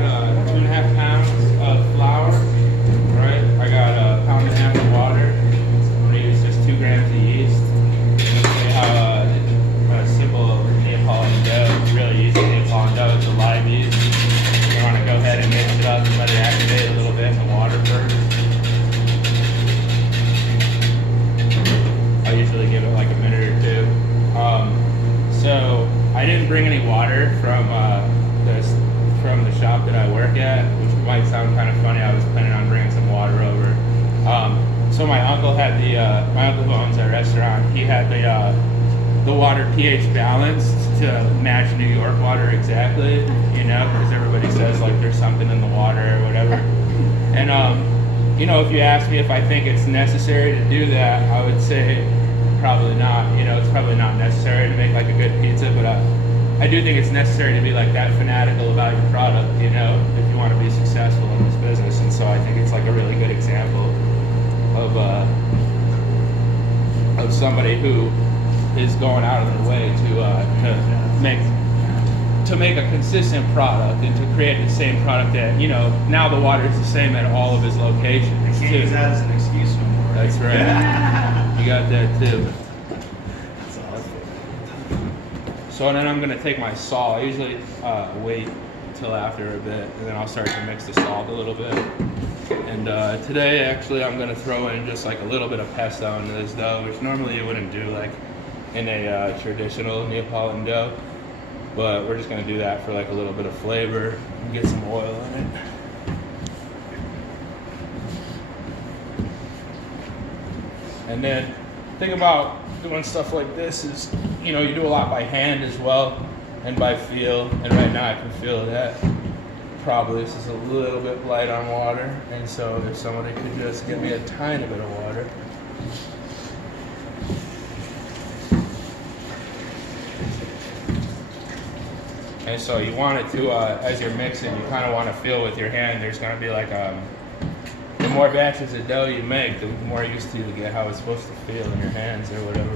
got 2.5 pounds of flour, right? I got a pound and a half of water. I'm gonna use just 2 grams of yeast. See how a simple Neapolitan dough, really easy Neapolitan dough is a live yeast. You want to go ahead and mix it up and let it activate a little bit in the water first. I usually give it like a minute or 2. So I didn't bring any water from the shop that I work at, which might sound kind of funny. I was planning on bringing some water over. So my uncle had my uncle who owns that restaurant. He had the water pH balanced to match New York water exactly, you know, because everybody says like there's something in the water or whatever. And you know, if you ask me if I think it's necessary to do that, I would say probably not. You know, it's probably not necessary to make like a good pizza, but I do think it's necessary to be like that fanatical about your product, you know, if you want to be successful in this business. And so I think it's like a really good example of somebody who is going out of their way to make a consistent product and to create the same product that, you know, now the water is the same at all of his locations. You can't use that as an excuse no more. That's right. You got that too. That's awesome. So then I'm gonna take my salt. I usually wait until after a bit, and then I'll start to mix the salt a little bit. And today, actually, I'm gonna throw in just like a little bit of pesto into this dough, which normally you wouldn't do like in a traditional Neapolitan dough. But we're just gonna do that for like a little bit of flavor and get some oil in it. And then the thing about doing stuff like this is, you know, you do a lot by hand as well and by feel. And right now I can feel that probably this is a little bit light on water. And so if somebody could just give me a tiny bit of water. And so you want it to, as you're mixing, you kind of want to feel with your hand. There's going to be like, the more batches of dough you make, the more used to you get how it's supposed to feel in your hands or whatever.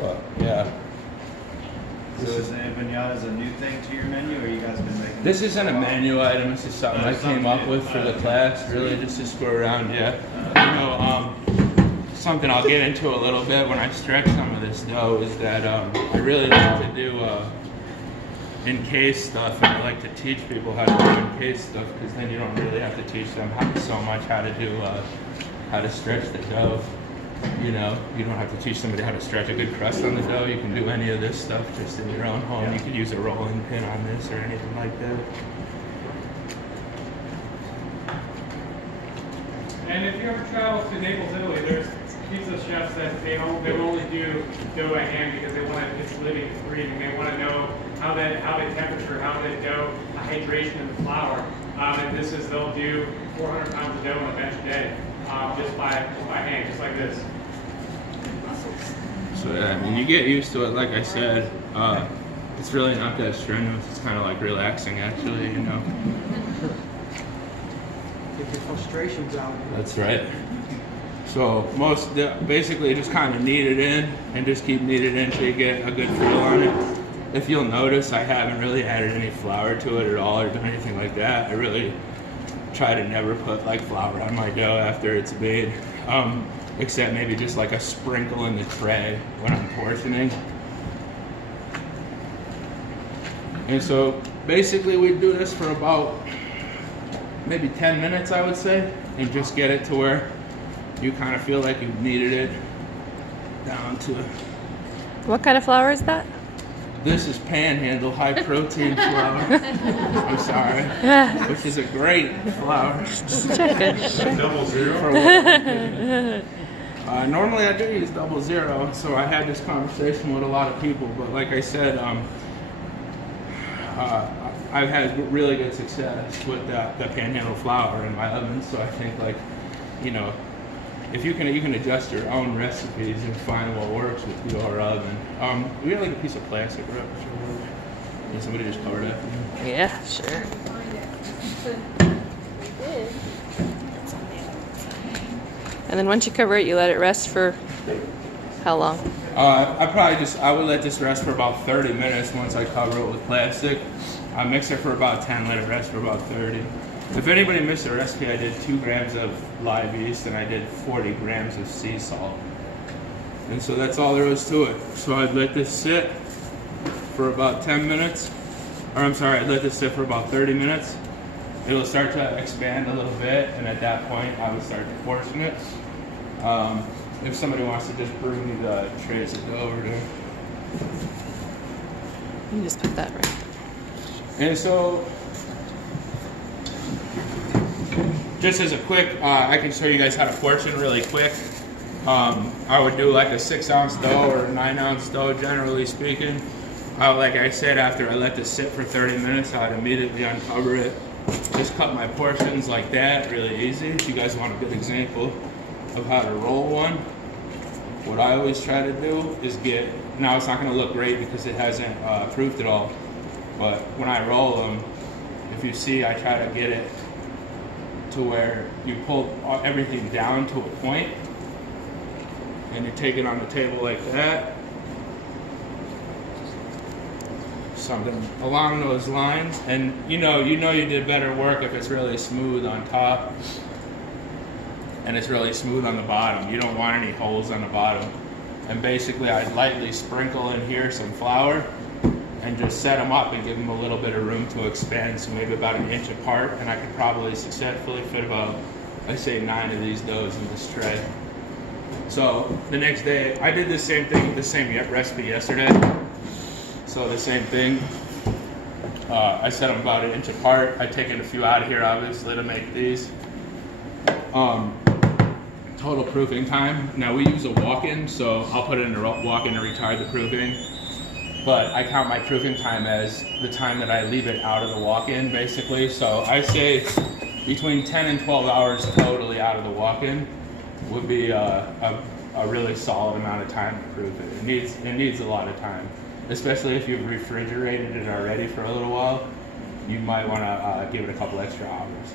Well, yeah. So is the empanadas a new thing to your menu, or you guys been making This isn't a menu item. This is something I came up with for the class, really, just to screw around. Yeah. You know, something I'll get into a little bit when I stretch some of this dough is that I really like to do encase stuff, and I like to teach people how to do encase stuff, because then you don't really have to teach them so much how to do how to stretch the dough. You know, you don't have to teach somebody how to stretch a good crust on the dough. You can do any of this stuff just in your own home. You could use a rolling pin on this or anything like that. And if you ever travel to Naples, Italy, there's pizza chefs that they only do dough by hand because they want it's living, it's breathing. They want to know how the temperature, how the dough, the hydration of the flour. And this is, they'll do 400 pounds of dough on a bench a day, just by hand, just like this. So yeah, I mean, you get used to it. Like I said, it's really not that strenuous. It's kind of like relaxing, actually. You know. Get your frustrations out. That's right. So basically just kind of knead it in and just keep kneading it until you get a good feel on it. If you'll notice, I haven't really added any flour to it at all or done anything like that. I really try to never put like flour on my dough after it's made, except maybe just like a sprinkle in the tray when I'm portioning. And so basically we do this for about maybe 10 minutes, I would say, and just get it to where you kind of feel like you've kneaded it down to. What kind of flour is that? This is Panhandle high protein flour. I'm sorry, which is a great flour. Double zero? Normally I do use 00, so I had this conversation with a lot of people, but like I said, I've had really good success with the Panhandle flour in my oven, so I think, like, you know, if you can adjust your own recipes and find what works with your oven. We got like a piece of plastic wrap. Can somebody just cover that? Yeah, sure. And then once you cover it, you let it rest for how long? I would let this rest for about 30 minutes once I cover it with plastic. I mix it for about 10, let it rest for about 30. If anybody missed the recipe, I did 2 grams of live yeast and I did 40 grams of sea salt. And so that's all there is to it. So I'd let this sit for about 10 minutes. Or I'm sorry, I'd let this sit for about 30 minutes. It'll start to expand a little bit, and at that point I would start to portion it. If somebody wants to just bring me the trays that go over there. You just put that right. And so, just as a quick, I can show you guys how to portion really quick. I would do like a 6-ounce dough or a 9-ounce dough, generally speaking. Like I said, after I let this sit for 30 minutes, I'd immediately uncover it. Just cut my portions like that, really easy. If you guys want a good example of how to roll one, what I always try to do is now it's not going to look great because it hasn't proofed at all, but when I roll them, if you see, I try to get it to where you pull everything down to a point, and you take it on the table like that. Something along those lines, and you know you did better work if it's really smooth on top and it's really smooth on the bottom. You don't want any holes on the bottom. And basically I'd lightly sprinkle in here some flour and just set them up and give them a little bit of room to expand, so maybe about 1 inch apart, and I could probably successfully fit about, I say, 9 of these doughs in this tray. So the next day I did the same thing, the same recipe yesterday. So the same thing, I set them about 1 inch apart. I taken a few out of here, obviously, to make these. Total proofing time. Now we use a walk-in, so I'll put it in a walk-in to retard the proofing. But I count my proofing time as the time that I leave it out of the walk-in, basically. So I say between 10 and 12 hours totally out of the walk-in would be a really solid amount of time to proof it. It needs a lot of time. Especially if you've refrigerated it already for a little while, you might want to give it a couple extra hours.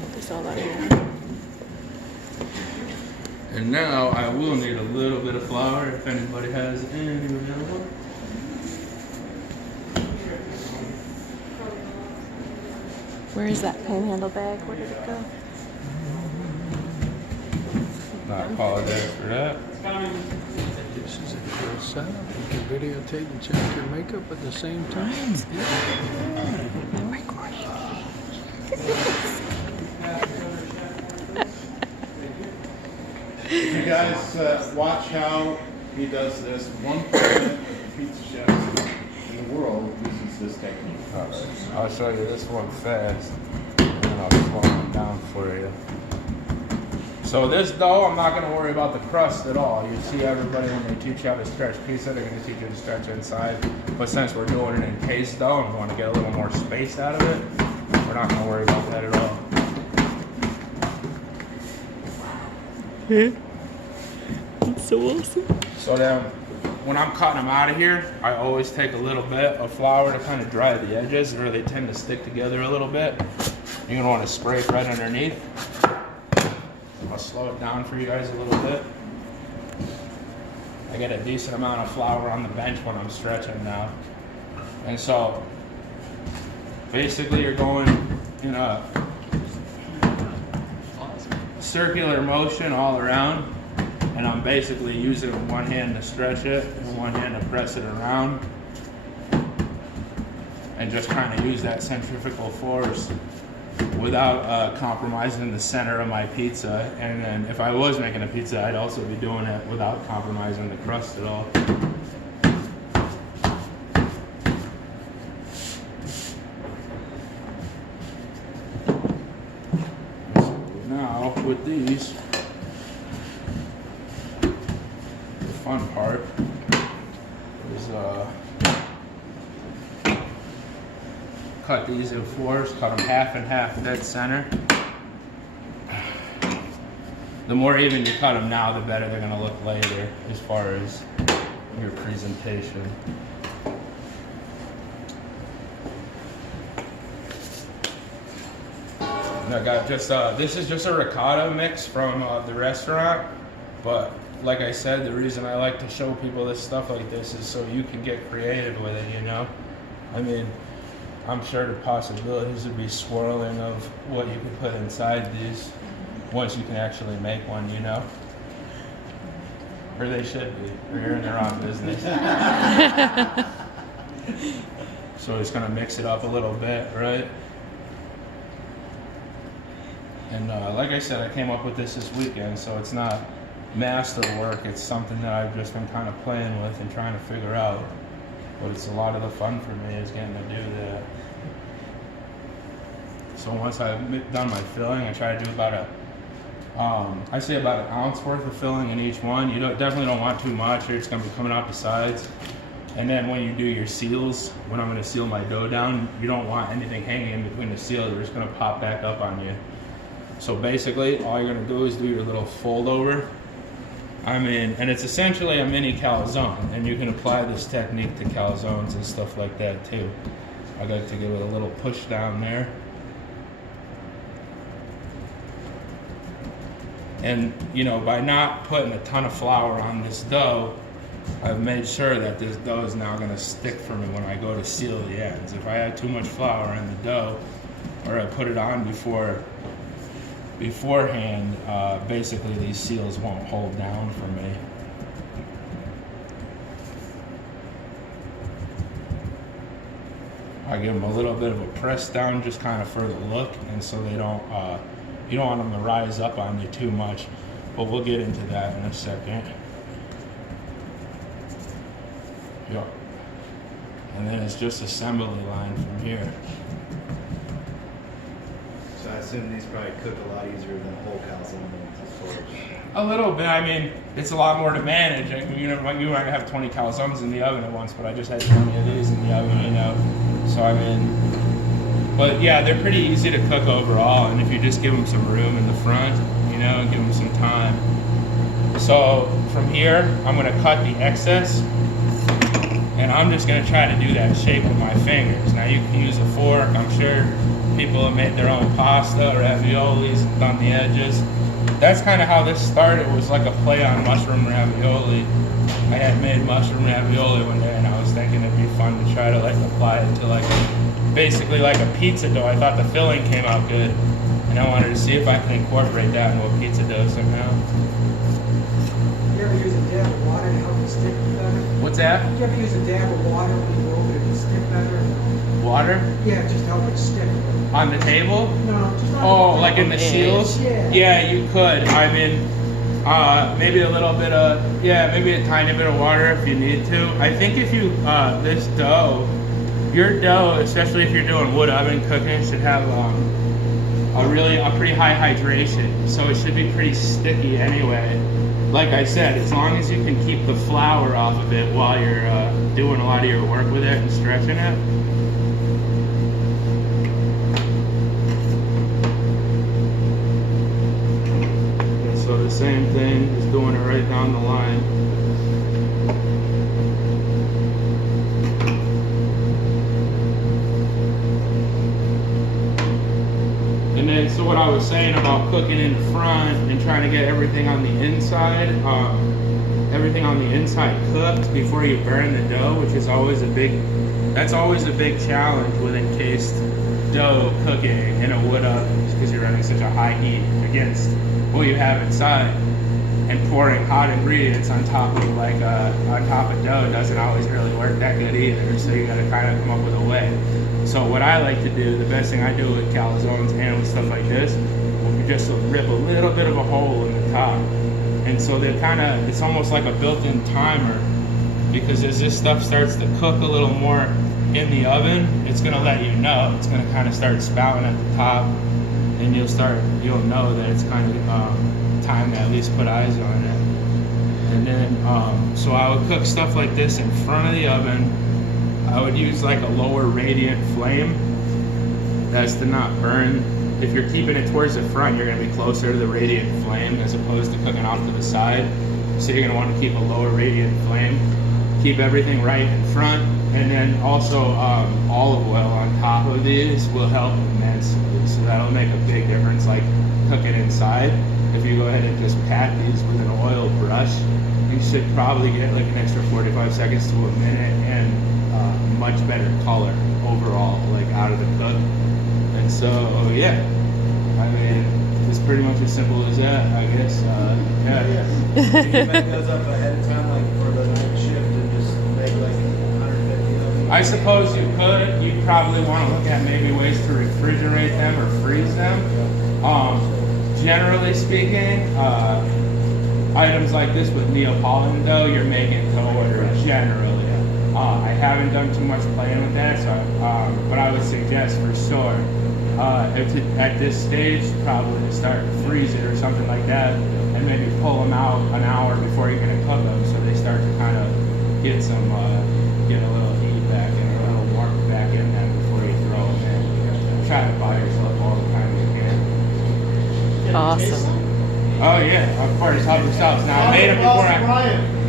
Put this all out here. And now I will need a little bit of flour if anybody has any available. Where is that Panhandle bag? Where did it go? I apologize for that. This is a cool setup. You can videotape and check your makeup at the same time. I'm recording. You guys watch how he does this. 1% of the pizza chefs in the world uses this technique. Alright, I'll show you this one fast, and then I'll slow it down for you. So this dough, I'm not going to worry about the crust at all. You see everybody when they teach you how to stretch pizza, they're going to teach you to stretch inside. But since we're doing it in case dough and we want to get a little more space out of it, we're not going to worry about that at all. That's so awesome. So then, when I'm cutting them out of here, I always take a little bit of flour to kind of dry the edges, or they tend to stick together a little bit. You're going to want to spray it right underneath. I'll slow it down for you guys a little bit. I get a decent amount of flour on the bench when I'm stretching now. And so, basically you're going in a circular motion all around, and I'm basically using one hand to stretch it and one hand to press it around, and just trying to use that centrifugal force without compromising the center of my pizza. And then if I was making a pizza, I'd also be doing it without compromising the crust at all. Now with these, the fun part is cut these in fours, cut them half and half dead center. The more even you cut them now, the better they're going to look later as far as your presentation. I got just, this is just a ricotta mix from the restaurant. But like I said, the reason I like to show people this stuff like this is so you can get creative with it, you know? I mean, I'm sure the possibilities would be swirling of what you could put inside these once you can actually make one, you know? Or they should be, or you're in the wrong business. So just gonna mix it up a little bit, right? And like I said, I came up with this weekend, so it's not masterwork. It's something that I've just been kind of playing with and trying to figure out. But it's a lot of the fun for me is getting to do that. So once I've done my filling, I try to do about I say about an ounce worth of filling in each one. You definitely don't want too much, or it's gonna be coming out the sides. And then when you do your seals, when I'm gonna seal my dough down, you don't want anything hanging in between the seals. They're just gonna pop back up on you. So basically, all you're gonna do is do your little fold over. And it's essentially a mini calzone, and you can apply this technique to calzones and stuff like that too. I like to give it a little push down there. And you know, by not putting a ton of flour on this dough, I've made sure that this dough is now gonna stick for me when I go to seal the ends. If I add too much flour in the dough, or I put it on beforehand, basically these seals won't hold down for me. I give them a little bit of a press down just kind of for the look, and so they don't, you don't want them to rise up on you too much, but we'll get into that in a second. Yep. And then it's just assembly line from here. So I assume these probably cook a lot easier than whole calzone to storage. A little bit. I mean, it's a lot more to manage. I mean, you might have 20 calzones in the oven at once, but I just had 20 of these in the oven, you know. So I mean, but yeah, they're pretty easy to cook overall, and if you just give them some room in the front, you know, and give them some time. So from here, I'm gonna cut the excess, and I'm just gonna try to do that shape with my fingers. Now you can use a fork. I'm sure people have made their own pasta or raviolis on the edges. That's kind of how this started, was like a play on mushroom ravioli. I had made mushroom ravioli one day, and I was thinking it'd be fun to try to like apply it to like basically like a pizza dough. I thought the filling came out good, and I wanted to see if I can incorporate that into a pizza dough somehow. You ever use a dab of water to help it stick better? What's that? You ever use a dab of water when you roll it to stick better? Water? Yeah, just help it stick. On the table? No, just on Oh, the like in the seals? Yeah, you could. I mean, maybe a little bit of, maybe a tiny bit of water if you need to. I think if you, this dough, your dough, especially if you're doing wood oven cooking, should have a pretty high hydration. So it should be pretty sticky anyway. Like I said, as long as you can keep the flour off of it while you're doing a lot of your work with it and stretching it. And so the same thing, is doing it right down the line. And then, so what I was saying about cooking in the front and trying to get everything on the inside, cooked before you burn the dough, which is always that's always a big challenge with encased dough cooking in a wood oven, because you're running such a high heat against what you have inside, and pouring hot ingredients on top of dough doesn't always really work that good either. So you got to kind of come up with a way. So what I like to do, the best thing I do with calzones and with stuff like this, will be just to rip a little bit of a hole in the top. And so it's almost like a built-in timer, because as this stuff starts to cook a little more in the oven, it's gonna let you know. It's gonna kind of start spouting at the top, and you'll know that it's kind of time to at least put eyes on it. And then, so I would cook stuff like this in front of the oven. I would use like a lower radiant flame. That's to not burn. If you're keeping it towards the front, you're gonna be closer to the radiant flame as opposed to cooking off to the side. So you're gonna want to keep a lower radiant flame. Keep everything right in front, And then also olive oil on top of these will help immensely. So that'll make a big difference, like cooking inside. If you go ahead and just pat these with an oil brush, you should probably get like an extra 45 seconds to a minute and much better color overall, like out of the cook. And so, yeah, I mean, it's pretty much as simple as that, I guess. Yeah. Can you make those up ahead of time, like for the night shift, and just make like 150 of them? I suppose you could. You'd probably want to look at maybe ways to refrigerate them or freeze them. Generally speaking, items like this with Neopolitan dough, you're making to order generally. I haven't done too much playing with that, so but I would suggest for sure, at this stage, probably to start to freeze it or something like that, and maybe pull them out an hour before you're gonna cook them, so they start to kind of get some, get a little heat back and a little warmth back in them before you throw them in. Try to buy yourself all the time you can. Awesome. Oh yeah, of course, help yourselves. Now I made them before I. Brian.